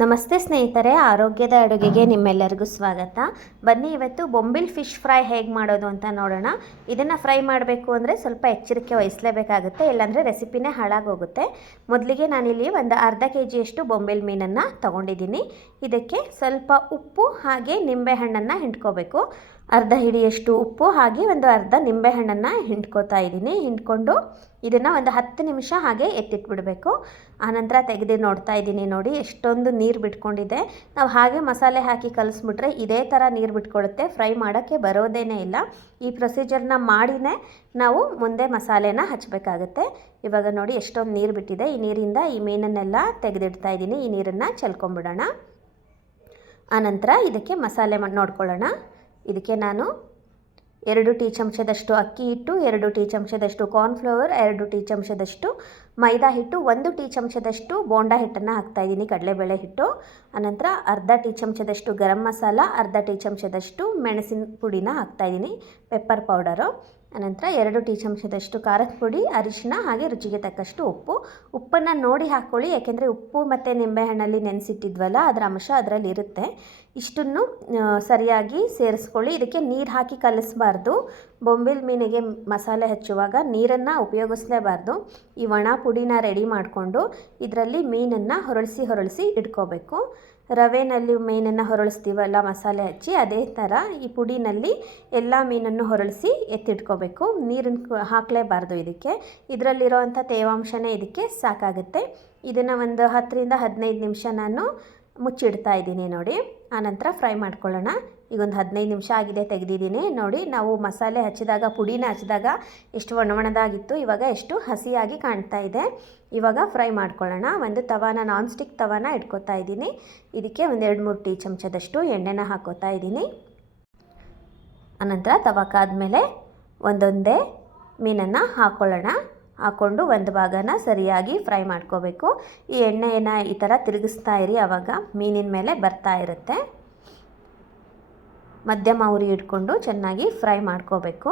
ನಮಸ್ತೆ ಸ್ನೇಹಿತರೆ, ಆರೋಗ್ಯದ ಅಡುಗೆಗೆ ನಿಮ್ಮೆಲ್ಲರಿಗೂ ಸ್ವಾಗತ. ಬನ್ನಿ ಇವತ್ತು ಬೊಂಬಿಲ್ ಫಿಶ್ ಫ್ರೈ ಹೇಗೆ ಮಾಡೋದು ಅಂತ ನೋಡೋಣ. ಇದನ್ನು ಫ್ರೈ ಮಾಡಬೇಕು ಅಂದರೆ ಸ್ವಲ್ಪ ಎಚ್ಚರಿಕೆ ವಹಿಸಲೇಬೇಕಾಗುತ್ತೆ, ಇಲ್ಲಾಂದರೆ ರೆಸಿಪಿನೇ ಹಾಳಾಗೋಗುತ್ತೆ. ಮೊದಲಿಗೆ ನಾನಿಲ್ಲಿ ಒಂದು ಅರ್ಧ kg ಬೊಂಬಿಲ್ ಮೀನನ್ನು ತೊಗೊಂಡಿದ್ದೀನಿ. ಇದಕ್ಕೆ ಸ್ವಲ್ಪ ಉಪ್ಪು ಹಾಗೆ ನಿಂಬೆಹಣ್ಣನ್ನು ಹಿಂಡ್ಕೋಬೇಕು. ಅರ್ಧ ಹಿಡಿಯಷ್ಟು ಉಪ್ಪು ಹಾಗೆ ಒಂದು ಅರ್ಧ ನಿಂಬೆಹಣ್ಣನ್ನು ಹಿಂಡ್ಕೋತಾ ಇದ್ದೀನಿ. ಹಿಂಡ್ಕೊಂಡು ಇದನ್ನು ಒಂದು 10 ನಿಮಿಷ ಹಾಗೆ ಎತ್ತಿಟ್ಬಿಡಬೇಕು. ಆನಂತರ ತೆಗೆದು ನೋಡ್ತಾ ಇದ್ದೀನಿ, ನೋಡಿ ಎಷ್ಟೊಂದು ನೀರು ಬಿಟ್ಕೊಂಡಿದೆ. ನಾವು ಹಾಗೆ ಮಸಾಲೆ ಹಾಕಿ ಕಲಿಸ್ಬಿಟ್ರೆ ಇದೇ ಥರ ನೀರು ಬಿಟ್ಕೊಳ್ಳುತ್ತೆ, ಫ್ರೈ ಮಾಡೋಕ್ಕೆ ಬರೋದೇನೇ ಇಲ್ಲ. ಈ ಪ್ರೊಸೀಜರ್ನ ಮಾಡಿನೇ ನಾವು ಮುಂದೆ ಮಸಾಲೆನ ಹಚ್ಚಬೇಕಾಗುತ್ತೆ. ಇವಾಗ ನೋಡಿ ಎಷ್ಟೊಂದು ನೀರು ಬಿಟ್ಟಿದೆ. ಈ ನೀರಿಂದ ಈ ಮೀನನ್ನೆಲ್ಲ ತೆಗೆದಿಡ್ತಾ ಇದ್ದೀನಿ. ಈ ನೀರನ್ನು ಚೆಲ್ಕೊಂಬಿಡೋಣ. ಆನಂತರ ಇದಕ್ಕೆ ಮಸಾಲೆ ನೋಡ್ಕೊಳ್ಳೋಣ. ಇದಕ್ಕೆ ನಾನು 2 ಟೀ ಚಮಚದಷ್ಟು ಅಕ್ಕಿ ಹಿಟ್ಟು, 2 ಟೀ ಚಮಚದಷ್ಟು ಕಾರ್ನ್ಫ್ಲವರ್, 2 ಟೀ ಚಮಚದಷ್ಟು ಮೈದಾ ಹಿಟ್ಟು, 1 ಟೀ ಚಮಚದಷ್ಟು ಬೋಂಡಾ ಹಿಟ್ಟನ್ನು ಹಾಕ್ತಾಯಿದ್ದೀನಿ, ಕಡಲೆಬೇಳೆ ಹಿಟ್ಟು. ಆನಂತರ ಅರ್ಧ ಟೀ ಚಮಚದಷ್ಟು ಗರಂ ಮಸಾಲ, ಅರ್ಧ ಟೀ ಚಮಚದಷ್ಟು ಮೆಣಸಿನ ಪುಡಿನ ಹಾಕ್ತಾಯಿದ್ದೀನಿ, ಪೆಪ್ಪರ್ ಪೌಡರು. ಅನಂತರ 2 ಟೀ ಚಮಚದಷ್ಟು ಖಾರದ ಪುಡಿ, ಅರಿಶಿನ ಹಾಗೆ ರುಚಿಗೆ ತಕ್ಕಷ್ಟು ಉಪ್ಪು. ಉಪ್ಪನ್ನು ನೋಡಿ ಹಾಕ್ಕೊಳ್ಳಿ, ಯಾಕೆಂದರೆ ಉಪ್ಪು ಮತ್ತು ನಿಂಬೆಹಣ್ಣಲ್ಲಿ ನೆನೆಸಿಟ್ಟಿದ್ವಲ್ಲ ಅದರ ಅಂಶ ಅದರಲ್ಲಿ ಇರುತ್ತೆ. ಇಷ್ಟನ್ನು ಸರಿಯಾಗಿ ಸೇರಿಸ್ಕೊಳ್ಳಿ. ಇದಕ್ಕೆ ನೀರು ಹಾಕಿ ಕಲಿಸಬಾರ್ದು. ಬೊಂಬಿಲ್ ಮೀನಿಗೆ ಮಸಾಲೆ ಹಚ್ಚುವಾಗ ನೀರನ್ನು ಉಪಯೋಗಿಸಲೇಬಾರ್ದು. ಈ ಒಣ ಪುಡಿನ ರೆಡಿ ಮಾಡಿಕೊಂಡು ಇದರಲ್ಲಿ ಮೀನನ್ನು ಹೊರಳಿಸಿ ಇಟ್ಕೋಬೇಕು. ರವೆನಲ್ಲಿ ಮೀನನ್ನು ಹೊರಳಿಸ್ತೀವಲ್ಲ ಮಸಾಲೆ ಹಚ್ಚಿ, ಅದೇ ಥರ ಈ ಪುಡಿನಲ್ಲಿ ಎಲ್ಲ ಮೀನನ್ನು ಹೊರಳಿಸಿ ಎತ್ತಿಟ್ಕೋಬೇಕು. ನೀರನ್ನು ಹಾಕಲೇಬಾರ್ದು ಇದಕ್ಕೆ. ಇದರಲ್ಲಿರೋವಂಥ ತೇವಾಂಶನೇ ಇದಕ್ಕೆ ಸಾಕಾಗುತ್ತೆ. ಇದನ್ನು ಒಂದು 10 ರಿಂದ 15 ನಿಮಿಷ ನಾನು ಮುಚ್ಚಿಡ್ತಾ ಇದ್ದೀನಿ ನೋಡಿ. ಆನಂತರ ಫ್ರೈ ಮಾಡ್ಕೊಳ್ಳೋಣ. ಈಗ ಒಂದು 15 ನಿಮಿಷ ಆಗಿದೆ, ತೆಗೆದಿದ್ದೀನಿ ನೋಡಿ. ನಾವು ಮಸಾಲೆ ಹಚ್ಚಿದಾಗ, ಪುಡಿನ ಹಚ್ಚಿದಾಗ ಎಷ್ಟು ಒಣದಾಗಿತ್ತು, ಇವಾಗ ಎಷ್ಟು ಹಸಿಯಾಗಿ ಕಾಣ್ತಾ ಇದೆ. ಇವಾಗ ಫ್ರೈ ಮಾಡ್ಕೊಳ್ಳೋಣ. ಒಂದು ತವಾನ, ನಾನ್ ಸ್ಟಿಕ್ ತವಾನ ಇಟ್ಕೋತಾ ಇದ್ದೀನಿ. ಇದಕ್ಕೆ ಒಂದು 2-3 ಟೀ ಚಮಚದಷ್ಟು ಎಣ್ಣೆನ ಹಾಕೋತಾ ಇದ್ದೀನಿ. ಆನಂತರ ತವಾಕಾದ್ಮೇಲೆ ಒಂದೊಂದೇ ಮೀನನ್ನು ಹಾಕ್ಕೊಳ್ಳೋಣ. ಹಾಕ್ಕೊಂಡು ಒಂದು ಭಾಗನ ಸರಿಯಾಗಿ ಫ್ರೈ ಮಾಡ್ಕೋಬೇಕು. ಈ ಎಣ್ಣೆಯನ್ನು ಈ ಥರ ತಿರುಗಿಸ್ತಾ ಇರಿ, ಆವಾಗ ಮೀನಿನ ಮೇಲೆ ಬರ್ತಾ ಇರುತ್ತೆ. ಮಧ್ಯಮ ಉರಿ ಇಟ್ಕೊಂಡು ಚೆನ್ನಾಗಿ ಫ್ರೈ ಮಾಡ್ಕೋಬೇಕು.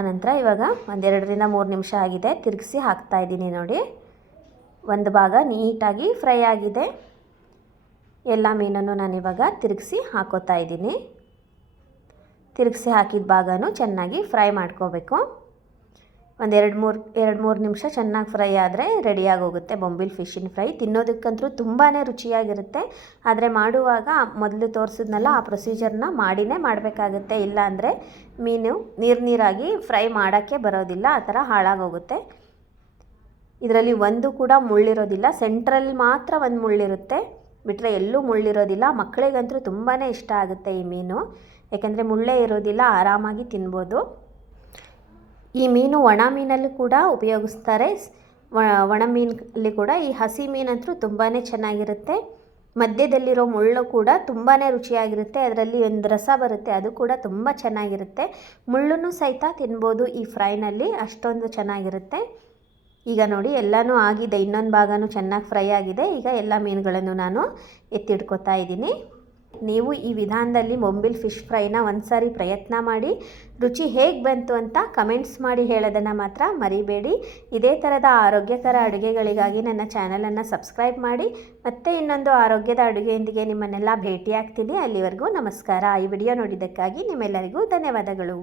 ಆನಂತರ ಇವಾಗ ಒಂದು 2 ರಿಂದ 3 ನಿಮಿಷ ಆಗಿದೆ, ತಿರುಗಿಸಿ ಹಾಕ್ತಾ ಇದ್ದೀನಿ ನೋಡಿ. ಒಂದು ಭಾಗ ನೀಟಾಗಿ ಫ್ರೈ ಆಗಿದೆ. ಎಲ್ಲ ಮೀನನ್ನು ನಾನಿವಾಗ ತಿರುಗಿಸಿ ಹಾಕೋತಾ ಇದ್ದೀನಿ. ತಿರುಗಿಸಿ ಹಾಕಿದ ಭಾಗನೂ ಚೆನ್ನಾಗಿ ಫ್ರೈ ಮಾಡ್ಕೋಬೇಕು. ಒಂದು 2-3 ನಿಮಿಷ ಚೆನ್ನಾಗಿ ಫ್ರೈ ಆದರೆ ರೆಡಿಯಾಗಿ ಹೋಗುತ್ತೆ ಬೊಂಬಿಲ್ ಫಿಶಿನ ಫ್ರೈ. ತಿನ್ನೋದಕ್ಕಂತೂ ತುಂಬಾ ರುಚಿಯಾಗಿರುತ್ತೆ. ಆದರೆ ಮಾಡುವಾಗ ಮೊದಲು ತೋರಿಸಿದ್ನಲ್ಲ ಆ ಪ್ರೊಸೀಜರ್ನ ಮಾಡಿನೇ ಮಾಡಬೇಕಾಗುತ್ತೆ. ಇಲ್ಲಾಂದರೆ ಮೀನು ನೀರಾಗಿ ಫ್ರೈ ಮಾಡೋಕ್ಕೆ ಬರೋದಿಲ್ಲ, ಆ ಥರ ಹಾಳಾಗೋಗುತ್ತೆ. ಇದರಲ್ಲಿ ಒಂದು ಕೂಡ ಮುಳ್ಳಿರೋದಿಲ್ಲ, ಸೆಂಟ್ರಲ್ಲಿ ಮಾತ್ರ ಒಂದು ಮುಳ್ಳಿರುತ್ತೆ, ಬಿಟ್ಟರೆ ಎಲ್ಲೂ ಮುಳ್ಳಿರೋದಿಲ್ಲ. ಮಕ್ಕಳಿಗಂತೂ ತುಂಬಾ ಇಷ್ಟ ಆಗುತ್ತೆ ಈ ಮೀನು, ಯಾಕೆಂದರೆ ಮುಳ್ಳೇ ಇರೋದಿಲ್ಲ, ಆರಾಮಾಗಿ ತಿನ್ಬೋದು. ಈ ಮೀನು ಒಣ ಮೀನಲ್ಲಿ ಕೂಡ ಉಪಯೋಗಿಸ್ತಾರೆ. ಒಣ ಮೀನಲ್ಲಿ ಕೂಡ ಈ ಹಸಿ ಮೀನಂತೂ ತುಂಬಾ ಚೆನ್ನಾಗಿರುತ್ತೆ. ಮಧ್ಯದಲ್ಲಿರೋ ಮುಳ್ಳು ಕೂಡ ತುಂಬಾ ರುಚಿಯಾಗಿರುತ್ತೆ. ಅದರಲ್ಲಿ ಒಂದು ರಸ ಬರುತ್ತೆ, ಅದು ಕೂಡ ತುಂಬ ಚೆನ್ನಾಗಿರುತ್ತೆ. ಮುಳ್ಳನ್ನು ಸಹಿತ ತಿನ್ಬೋದು ಈ ಫ್ರೈನಲ್ಲಿ, ಅಷ್ಟೊಂದು ಚೆನ್ನಾಗಿರುತ್ತೆ. ಈಗ ನೋಡಿ ಎಲ್ಲನೂ ಆಗಿದೆ, ಇನ್ನೊಂದು ಭಾಗನೂ ಚೆನ್ನಾಗಿ ಫ್ರೈ ಆಗಿದೆ. ಈಗ ಎಲ್ಲ ಮೀನುಗಳನ್ನು ನಾನು ಎತ್ತಿಡ್ಕೊತಾ ಇದ್ದೀನಿ. ನೀವು ಈ ವಿಧಾನದಲ್ಲಿ ಬೊಂಬಿಲ್ ಫಿಶ್ ಫ್ರೈನ ಒಂದು ಸಾರಿ ಪ್ರಯತ್ನ ಮಾಡಿ, ರುಚಿ ಹೇಗೆ ಬಂತು ಅಂತ ಕಮೆಂಟ್ಸ್ ಮಾಡಿ ಹೇಳೋದನ್ನು ಮಾತ್ರ ಮರಿಬೇಡಿ. ಇದೇ ಥರದ ಆರೋಗ್ಯಕರ ಅಡುಗೆಗಳಿಗಾಗಿ ನನ್ನ ಚಾನಲನ್ನು ಸಬ್ಸ್ಕ್ರೈಬ್ ಮಾಡಿ. ಮತ್ತೆ ಇನ್ನೊಂದು ಆರೋಗ್ಯದ ಅಡುಗೆಯೊಂದಿಗೆ ನಿಮ್ಮನ್ನೆಲ್ಲ ಭೇಟಿಯಾಗ್ತೀನಿ. ಅಲ್ಲಿವರೆಗೂ ನಮಸ್ಕಾರ. ಈ ವಿಡಿಯೋ ನೋಡಿದ್ದಕ್ಕಾಗಿ ನಿಮ್ಮೆಲ್ಲರಿಗೂ ಧನ್ಯವಾದಗಳು.